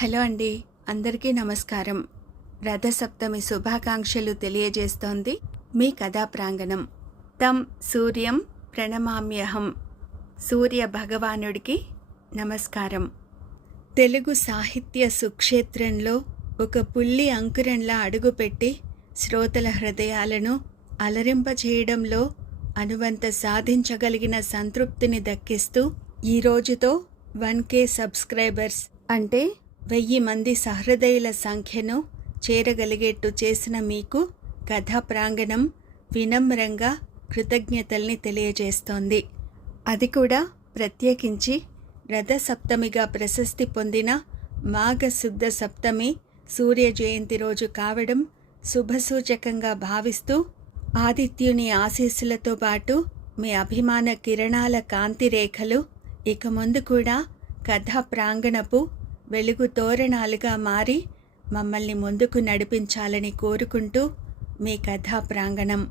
Hello అండి, అందరికీ నమస్కారం. రథసప్తమి శుభాకాంక్షలు తెలియజేస్తోంది మీ కథా ప్రాంగణం. తం సూర్యం ప్రణమామ్యహం. సూర్య భగవానుడికి నమస్కారం. తెలుగు సాహిత్య సుక్షేత్రంలో ఒక పుల్లి అంకురంలా అడుగుపెట్టి శ్రోతల హృదయాలను అలరింపచేయడంలో అనువంత సాధించగలిగిన సంతృప్తిని దక్కిస్తూ ఈ రోజుతో 1K సబ్స్క్రైబర్స్ అంటే 1000 మంది సహృదయుల సంఖ్యను చేరగలిగేట్టు చేసిన మీకు కథా ప్రాంగణం వినమ్రంగా కృతజ్ఞతల్ని తెలియజేస్తోంది. అది కూడా ప్రత్యేకించి రథసప్తమిగా ప్రశస్తి పొందిన మాఘశుద్ధ సప్తమి సూర్య జయంతి రోజు కావడం శుభసూచకంగా భావిస్తూ ఆదిత్యుని ఆశీస్సులతో పాటు మీ అభిమాన కిరణాల కాంతి రేఖలు ఇక ముందు కూడా కథా ప్రాంగణపు వెలుగు తోరణాలుగా మారి మమ్మల్ని ముందుకు నడిపించాలని కోరుకుంటూ మీ కథా ప్రాంగణం.